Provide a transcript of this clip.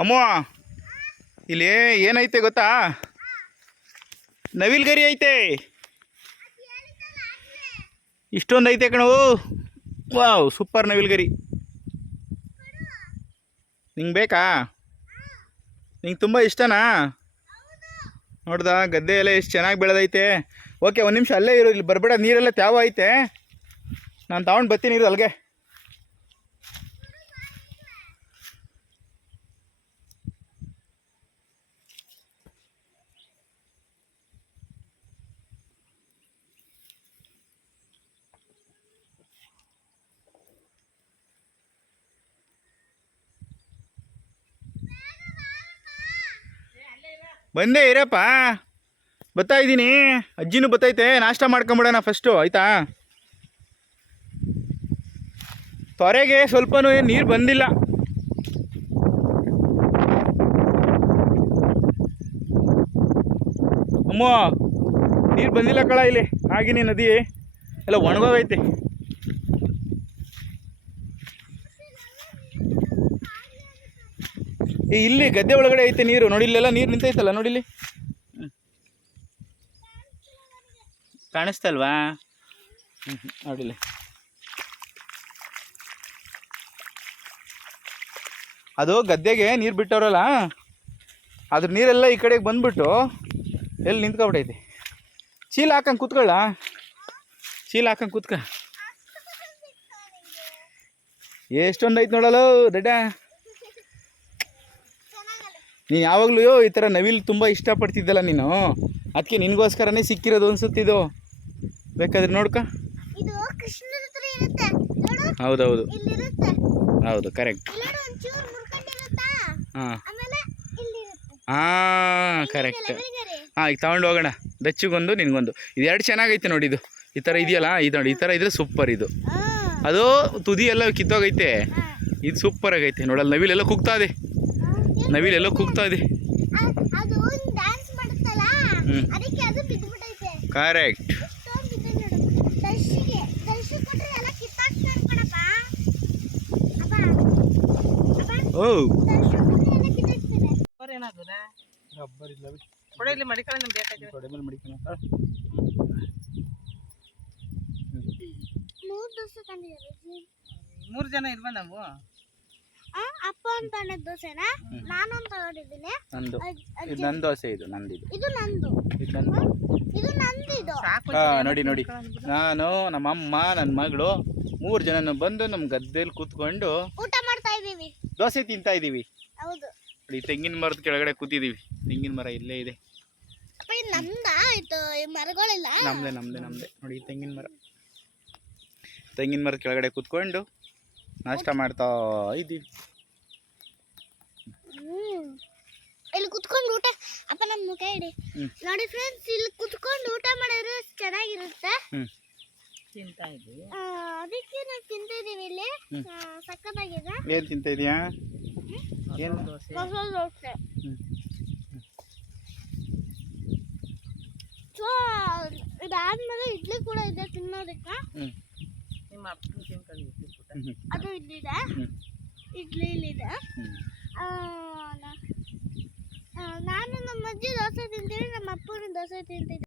ಅಮ್ಮ ಇಲ್ಲಿ ಏನೈತೆ ಗೊತ್ತಾ? ನವಿಲ್ ಗರಿ ಐತೆ, ಇಷ್ಟೊಂದು ಐತೆ ಕಣವು. ವಾವ್, ಸೂಪರ್ ನವಿಲ್ ಗರಿ. ನಿಂಗೆ ಬೇಕಾ? ನಿಂಗೆ ತುಂಬ ಇಷ್ಟನಾ? ನೋಡ್ದಾ ಗದ್ದೆ ಎಲ್ಲ ಎಷ್ಟು ಚೆನ್ನಾಗಿ ಬೆಳೆದೈತೆ. ಓಕೆ, ಒಂದು ನಿಮಿಷ ಅಲ್ಲೇ ಇರು, ಇಲ್ಲಿ ಬರಬೇಡ. ನೀರೆಲ್ಲ ತ್ಯಾವ ಐತೆ, ನಾನು ತಗೊಂಡು ಬರ್ತೀನಿ ಇರು ಅಲ್ಲಿಗೆ. ಬಂದೇ ಇರಪ್ಪ, ಬರ್ತಾ ಇದ್ದೀನಿ. ಅಜ್ಜಿನೂ ಬತ್ತೈತೆ, ನಾಷ್ಟ ಮಾಡ್ಕೊಂಬಿಡೋಣ ಫಸ್ಟು, ಆಯಿತಾ? ತೊರೆಗೆ ಸ್ವಲ್ಪನೂ ನೀರು ಬಂದಿಲ್ಲ. ಅಮ್ಮ, ನೀರು ಬಂದಿಲ್ಲ ಕಳ ಇಲ್ಲಿ. ಹಾಗೇನೆ ನದಿ ಎಲ್ಲ ಒಣಗೋಗೈತೆ. ಇಲ್ಲಿ ಗದ್ದೆ ಒಳಗಡೆ ಐತೆ ನೀರು. ನೋಡಿ, ಇಲ್ಲೆಲ್ಲ ನೀರು ನಿಂತೈತಲ್ಲ, ನೋಡಿಲ್ಲಿ. ಕಾಣಿಸ್ತಲ್ವಾ? ನೋಡಿಲ್ಲಿ. ಅದು ಗದ್ದೆಗೆ ನೀರು ಬಿಟ್ಟವ್ರಲ್ಲ, ಅದ್ರ ನೀರೆಲ್ಲ ಈ ಕಡೆಗೆ ಬಂದ್ಬಿಟ್ಟು ಎಲ್ಲಿ ನಿಂತ್ಕೊಬಿಟ್ಟೈತಿ. ಚೀಲ ಹಾಕಂಗೆ ಕೂತ್ಕೊಳ್ಳ, ಚೀಲ ಹಾಕಂಗೆ ಕೂತ್ಕ. ಎಷ್ಟೊಂದು ಐತೆ ನೋಡಲ್ಲ ದಡ್ಡ. ನೀನು ಯಾವಾಗಲೂ ಈ ಥರ ನವಿಲು ತುಂಬ ಇಷ್ಟಪಡ್ತಿದ್ದಲ್ಲ ನೀನು, ಅದಕ್ಕೆ ನಿನಗೋಸ್ಕರನೇ ಸಿಕ್ಕಿರೋದು ಅನ್ಸುತ್ತಿದ್ದು. ಬೇಕಾದ್ರೆ ನೋಡ್ಕ. ಹೌದೌದು, ಹೌದು, ಕರೆಕ್ಟ್. ಹಾಂ ಹಾಂ, ಕರೆಕ್ಟ್. ಹಾಂ, ಈಗ ತಗೊಂಡು ಹೋಗೋಣ. ದಚ್ಚಿಗೊಂದು ನಿನಗೊಂದು. ಇದು ಎರಡು ಚೆನ್ನಾಗೈತೆ ನೋಡಿ. ಇದು ಈ ಥರ ಇದೆಯಲ್ಲ, ಇದು ನೋಡಿ, ಈ ಥರ ಇದ್ರೆ ಸೂಪರ್. ಇದು ಅದು ತುದಿ ಎಲ್ಲ ಕಿತ್ತೋಗೈತೆ, ಇದು ಸೂಪರ್ ಆಗೈತೆ. ನೋಡಲ್ಲ, ನವಿಲೆಲ್ಲ ಕೂಗ್ತಾ ಇದೆ, ನವಿಲೆಲ್ಲ ಕೂಗ್ತಾ ಇದೆ. ಕರೆಕ್ಟ್. ಓ, ರಬ್ಬರ್ ಇಲ್ಲ ಕೊಡೆಯಲ್ಲಿ ಮಡಿಕೊಳ್ಳ ಬೇಕಾಗಿದೆ. ಕೊಡೆ ಮೇಲೆ ಮಡಿಕೊಳ್ಳ. ಮೂರು ಜನ ಇಲ್ವಾ ನಾವು? ಅಪ್ಪ ಅಂತ ದೋಸೆನಾ? ನಾನು ಅಂತ ಹೊಡಿದ್ದೀನಿ. ನಂದು, ಇದು ನನ್ನ ದೋಸೆ. ಇದು ನಂದಿದು. ಇದು ನಂದು. ಇದು ನಂದು. ಇದು ನಂದಿದು. ನೋಡಿ ನೋಡಿ, ನಾನು, ನಮ್ಮಮ್ಮ, ನನ್ನ ಮಗಳು 3 ಜನ ಬಂದು ನಮ್ಮ ಗದ್ದೆಯಲ್ಲಿ ಕೂತ್ಕೊಂಡು ಊಟ ಮಾಡ್ತಾ ಇದೀವಿ, ದೋಸೆ ತಿಂತಾ ಇದೀವಿ. ಹೌದು. ಈ ತೆಂಗಿನ ಮರದ ಕೆಳಗಡೆ ಕೂತಿದೀವಿ. ತೆಂಗಿನ ಮರ ಇಲ್ಲೇ ಇದೆ. ಅಪ್ಪ, ಇದು ನಮ್ದಾ? ಇದು ಮರಗಳಿಲ್ಲ. ನಮ್ದೆ ನಮ್ದೆ ನಮ್ದೆ. ನೋಡಿ ಈ ತೆಂಗಿನ ಮರ, ತೆಂಗಿನ ಮರದ ಕೆಳಗಡೆ ಕೂತ್ಕೊಂಡು ನಾಷ್ಟ ಮಾಡ್ತಾ ಇದ್ದೀವಿ. ಇಲ್ಲಿ ಕುತ್ಕೊಂಡು ಊಟ. ಅಪ್ಪ, ನಮ್ಮ ಮುಖ ಇಡಿ. ನೋಡಿ ಫ್ರೆಂಡ್ಸ್, ಇಲ್ಲಿ ಕುತ್ಕೊಂಡು ಊಟ ಮಾಡಿದ್ರೆ ಚೆನ್ನಾಗಿರುತ್ತೆ. ತಿಂತಾ ಇದ್ದೀವಿ, ಅದಕ್ಕೆ ನಾವು ತಿಂತಾ ಇದೀವಿ. ಇಲ್ಲಿ ಸಕ್ಕತ್ತಾಗಿದೆ. ಏನು ತಿಂತಾ ಇದೀಯಾ? ಏನು? ಮಸಾಲೆ ದೋಸೆ. ಸೊ ಇದಾದ್ಮೇಲೆ ಇಡ್ಲಿ ಕೂಡ ಇದೆ ತಿನ್ನೋದಕ್ಕೆ. ಅದು ಇಲ್ಲಿದೆ, ಇಡ್ಲಿ ಇಲ್ಲಿದೆ. ನಾನು ನಮ್ಮ ಅಜ್ಜಿ ದೋಸೆ ತಿಂತೀವಿ, ನಮ್ಮ ಅಪ್ಪನ ದೋಸೆ ತಿಂತೀವಿ.